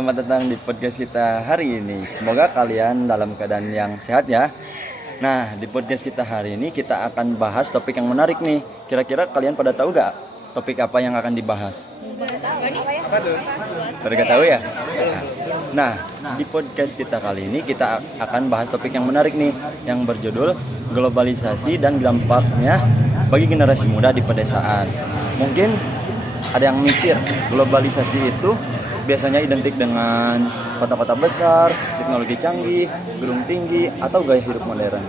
selamat datang di podcast kita hari ini. Semoga kalian dalam keadaan yang sehat ya. Nah, di podcast kita hari ini kita akan bahas topik yang menarik nih. Kira-kira kalian pada tahu gak topik apa yang akan dibahas? Apa tuh? Pada gak tahu ya? Nah, di podcast kita kali ini kita akan bahas topik yang menarik nih, yang berjudul globalisasi dan dampaknya bagi generasi muda di pedesaan. Mungkin ada yang mikir globalisasi itu biasanya identik dengan kota-kota besar, teknologi canggih, gedung tinggi, atau gaya hidup modern.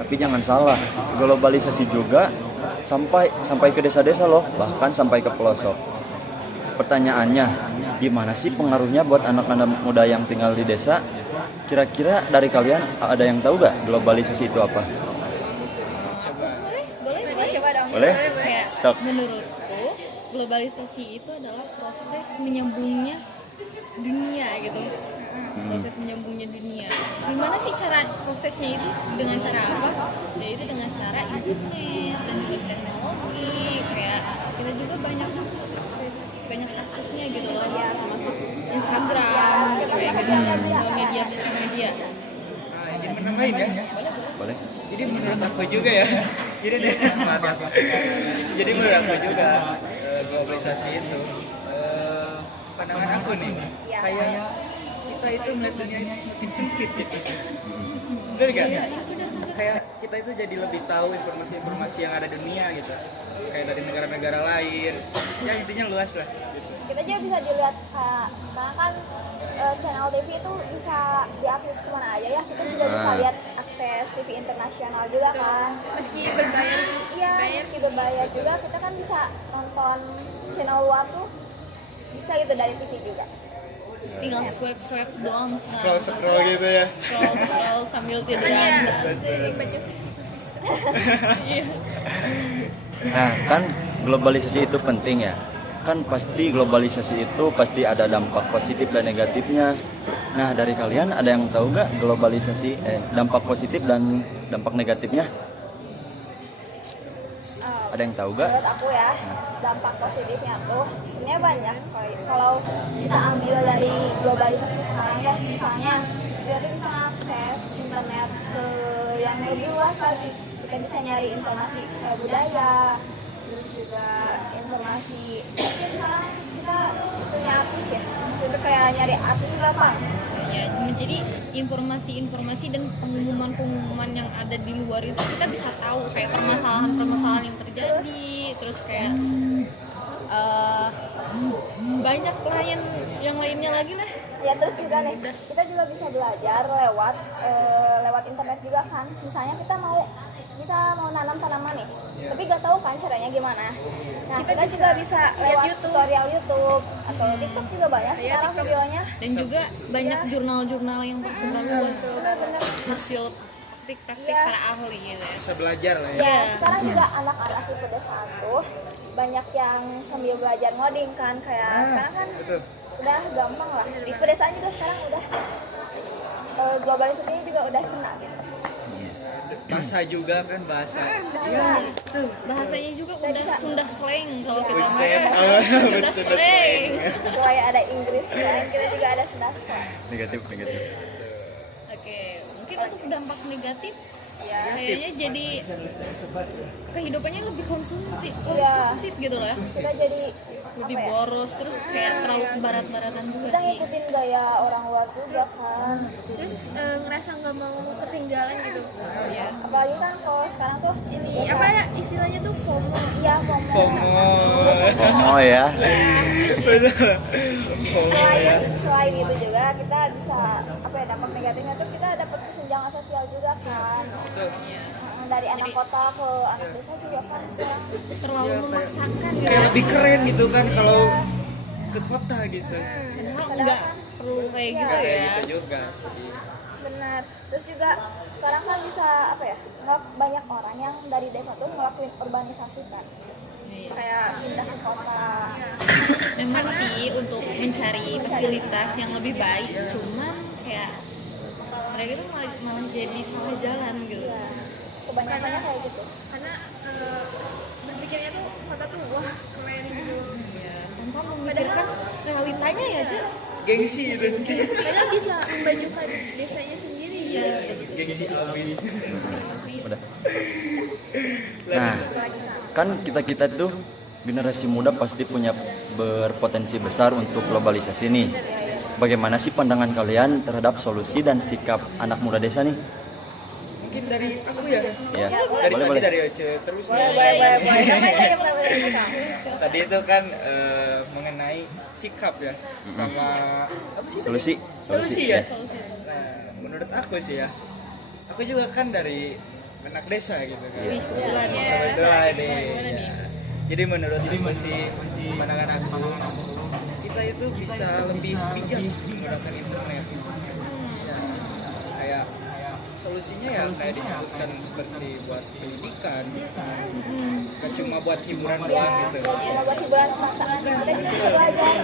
Tapi jangan salah, globalisasi juga sampai ke desa-desa loh, bahkan sampai ke pelosok. Pertanyaannya, gimana sih pengaruhnya buat anak-anak muda yang tinggal di desa? Kira-kira dari kalian ada yang tahu gak globalisasi itu apa? Boleh coba dong. Boleh? Kayak Sok. menurutku globalisasi itu adalah proses menyambungnya dunia gitu. Proses menyambungnya dunia. Gimana sih cara prosesnya itu? Dengan cara apa? Yaitu dengan cara internet dan juga teknologi. Kayak kita juga banyak aksesnya gitu loh, ya, termasuk Instagram gitu ya, sosial media. Nah, izin menambahin ya. Boleh? Jadi menurut aku juga ya. Jadi menurut aku juga globalisasi itu pandangan aku nih kayak kita itu melihat dunia ini semakin sempit gitu. Bener gak? Kayak kita itu jadi lebih tahu informasi-informasi yang ada di dunia gitu. Kayak dari negara-negara lain. Ya intinya luas lah. Kita juga bisa dilihat karena kan channel TV itu bisa diakses kemana aja ya. Kita juga bisa lihat akses TV internasional juga kan. Meski berbayar Iya, meski berbayar juga kita kan bisa nonton channel luar tuh bisa gitu dari TV juga. Tinggal swipe doang Scroll gitu ya. Scroll sambil tiduran. Nah, kan globalisasi itu penting ya. Kan pasti globalisasi itu pasti ada dampak positif dan negatifnya. Nah, dari kalian ada yang tahu gak globalisasi dampak positif dan dampak negatifnya? Ada yang tahu gak? Menurut aku ya, dampak positifnya tuh sebenarnya banyak. Kalau kita ambil dari globalisasi sekarang ya, misalnya kita bisa akses internet ke yang lebih luas lagi. Kita bisa nyari informasi budaya, terus juga informasi. Ya, sekarang kita punya artis ya, maksudnya kayak nyari artis gampang. Ya, jadi informasi dan pengumuman yang ada di luar itu kita bisa tahu kayak permasalahan yang terjadi, terus kayak banyak yang lainnya lagi lah. Ya, terus juga nih kita juga bisa belajar lewat internet juga kan. Misalnya kita mau nanam tanaman nih, tapi gak tahu kan caranya gimana. Nah, kita juga bisa lewat tutorial YouTube atau TikTok juga banyak sekarang videonya. Dan juga banyak jurnal-jurnal yang tersebar luas hasil praktik para ahli gitu ya. Bisa belajar lah ya. Ya, sekarang juga anak-anak di pedesaan tuh banyak yang sambil belajar ngoding kan, kayak sekarang kan Betul. udah gampang lah. Di pedesaan juga sekarang udah globalisasinya juga udah kena gitu. Bahasa juga kan bahasa. Bahasanya juga udah Sunda slang kalau kita Buset. Sunda slang. Selain ada Inggris, selain kita juga ada Sunda slang. Negatif. Oke, mungkin untuk dampak negatif Ya, kayaknya jadi kehidupannya lebih konsumtif gitu lah. kita jadi Lebih boros, terus kayak terlalu barat-baratan juga kita sih. ngikutin gaya orang luar juga kan. terus ngerasa nggak mau ketinggalan gitu. Ya. Apalagi kan kalau sekarang tuh Ini apa ya istilahnya tuh FOMO. iya FOMO. Oh ya. Selain itu juga kita bisa dampak negatifnya tuh kita dapat kesenjangan sosial juga kan. Dari anak kota ke anak desa juga kan sekarang. Terlalu memaksakan ya. Kayak lebih keren gitu kan kalau ke kota gitu. Padahal nggak perlu kayak gitu ya. Gitu juga sih. Benar. Terus juga sekarang kan bisa banyak orang yang dari desa tuh ngelakuin urbanisasi kan. Iya. Kayak pindah ke kota. Memang sih untuk mencari fasilitas yang lebih baik, cuman kayak mereka tuh malah jadi salah jalan gitu. Iya. Kebanyakannya kayak gitu. Karena berpikirnya tuh kota tuh wah keren gitu. Tanpa memikirkan realitanya ya, Cek. gengsi itu. Padahal bisa memajukan desanya sendiri ya. Gengsi abis. Udah. Nah, kan kita tuh generasi muda pasti punya berpotensi besar untuk globalisasi nih. Bagaimana sih pandangan kalian terhadap solusi dan sikap anak muda desa nih? Mungkin dari aku ya. Ya, Dari boleh. dari Oce terus boleh sampai tadi yang pertama dari kamu. tadi itu kan mengenai sikap ya sama apa sih tadi? Solusi ya. Solusi. Nah, menurut aku sih ya, aku juga kan dari anak desa gitu kan. Wih, kebetulan ya. Kebetulan nih. Gimana nih? Jadi menurut aku sih pandangan aku, kita itu bisa lebih bijak menggunakan internet. Ya, kayak solusinya ya kayak disebutkan seperti buat pendidikan, kan cuma buat hiburan doang gitu. Cuma buat hiburan semata. Kita juga bisa belajar.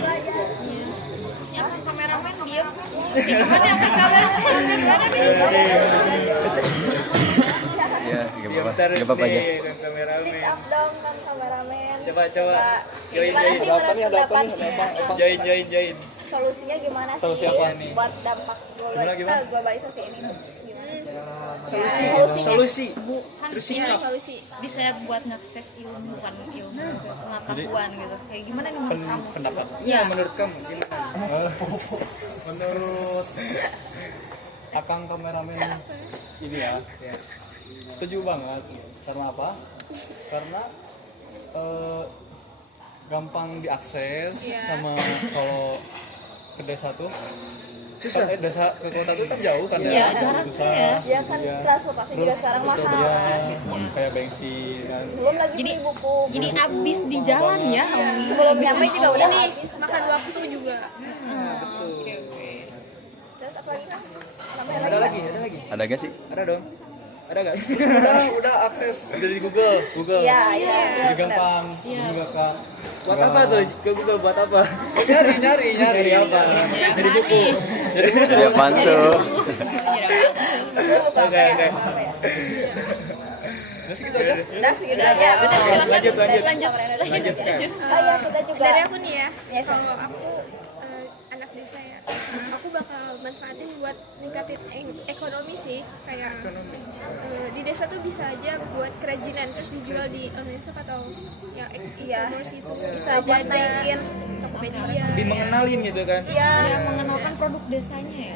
Ya kan kameramen diem. Gimana yang kameramen dari mana nih? Ya, Diam gak terus apa-apa aja. nih kan kameramen. Speak up dong kan kameramen. Coba join Gimana sih menurut pendapatnya? join. Solusinya gimana sih Solusi apa nih? buat dampak globalisasi ini? Solusi. Kan Terus ini sikap. Solusi. bisa buat ngakses ilmu kan ilmu pengetahuan gitu. Kayak gimana nih menurut kamu? Pendapat. Ya. Menurut kamu gimana? Menurut akang kameramen ini ya, setuju banget. Karena apa? Karena gampang diakses sama kalau ke desa tuh Susah. kan, desa ke kota tuh kan jauh kan Iya, jaraknya susah. ya. Ya kan transportasi juga sekarang mahal. Iya, kayak bensin kan. Belum lagi Jadi- beli buku. Jadi abis di jalan ya. Sebelum nyampe juga udah Ini habis. makan waktu juga. Terus apa lagi kan? Ada lagi. Ada gak sih? Ada dong. Ada enggak? Udah akses dari Google. Iya, iya. Jadi benar. gampang. Iya. Juga Kak. Buat apa tuh? Ke Google buat apa? Nyari apa? Jadi buku. Jadi apaan tuh? Itu bukan Oke, kayak oke. apa ya? Udah sih gitu aja. Udah segitu Udah aja. ya, benar silakan. Lanjut. Lanjut. Lanjutkan. Oh iya, kita juga. Dari aku nih ya, Yes. kalau aku anak desa ya, aku bakal manfaatin buat ningkatin ekonomi sih. Kayak di desa tuh bisa aja buat kerajinan terus dijual di online shop atau ya e-commerce itu Bisa buat naikin. Tokopedia. Lebih mengenalin gitu kan. Iya. Ya, mengenalkan produk desanya ya.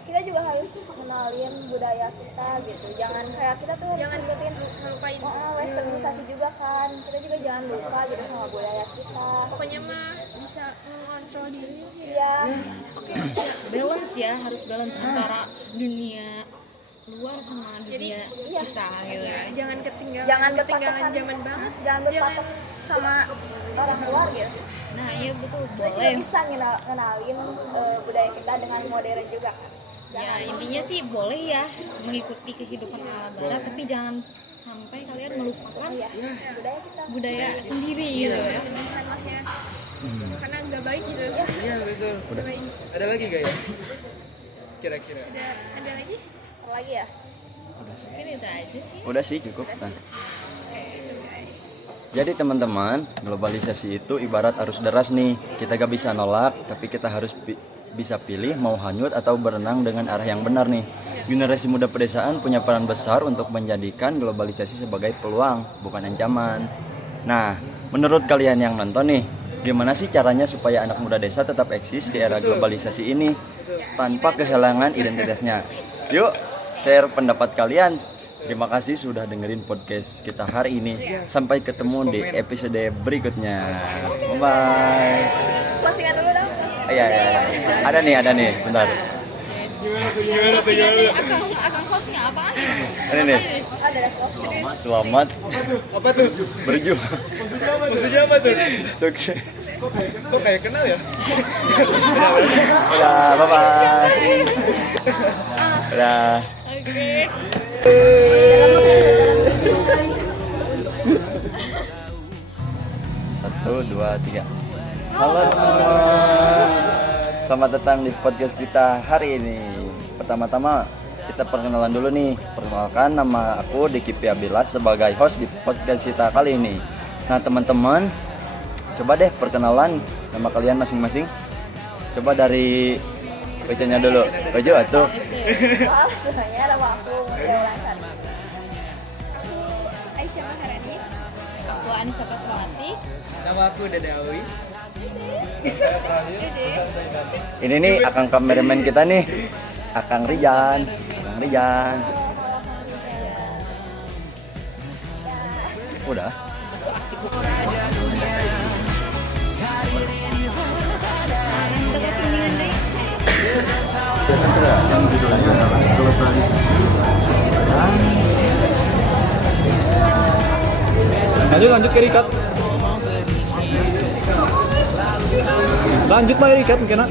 Kita juga harus kenalin budaya kita gitu. Jangan kayak kita tuh harus Jangan ngikutin ngelupain. westernisasi juga kan. Kita juga jangan lupa gitu sama budaya kita. Pokoknya mah bisa mengontrol diri. Iya. Balance ya, harus balance antara dunia luar sama Jadi, dunia iya. kita gitu ya. Jangan ketinggalan. Jangan ketinggalan berpatokan. zaman banget. Jangan berpatok sama orang luar gitu. Nah, iya betul, Kita juga boleh. bisa ngenalin budaya kita dengan modern juga kan. Ya, intinya sih boleh ya mengikuti kehidupan ala barat, tapi jangan sampai kalian melupakan Iya, budaya kita. budaya sendiri gitu ya. Jangan lah ya. Karena nggak baik gitu. Iya betul. Nggak baik. Ada lagi gak ya? Kira-kira. Ada lagi? Apa lagi ya? Mungkin itu aja sih. Udah sih cukup. Nah. Jadi teman-teman, globalisasi itu ibarat arus deras nih. Kita gak bisa nolak, tapi kita harus bisa pilih mau hanyut atau berenang dengan arah yang benar nih. Generasi muda pedesaan punya peran besar untuk menjadikan globalisasi sebagai peluang, bukan ancaman. Nah, menurut kalian yang nonton nih, gimana sih caranya supaya anak muda desa tetap eksis di era globalisasi ini tanpa kehilangan identitasnya? Yuk, share pendapat kalian. Terima kasih sudah dengerin podcast kita hari ini. Sampai ketemu di episode berikutnya. Bye-bye. Closingan dulu dong. Iya. Ada nih, bentar. Akang hostnya apaan? Ini nih. Ada closing. Selamat Apa tuh? berjuang. Maksudnya apa tuh? Sukses. Kok kayak kenal ya? Udah, bye-bye. Udah. Satu, dua, tiga. Halo teman-teman. Selamat datang di podcast kita hari ini. Pertama-tama kita perkenalan dulu nih. Perkenalkan, nama aku Diki Piabila sebagai host di podcast kita kali ini. Nah teman-teman, coba deh perkenalan nama kalian masing-masing. Coba dari Ece-nya dulu. Ece atuh. Wah, sebenarnya ada waktu menjelaskan. Aku Aisyah Maharani. Aku Anissa Fatmawati. Nama aku Dadawi. Ini nih akang kameramen kita nih. Akang Rijan. Akang Rijan. Udah. Dekat kuningan deh. Yang judulnya adalah globalisasi. Lanjut ke Rikat. Lanjut Pak Rikat mungkin.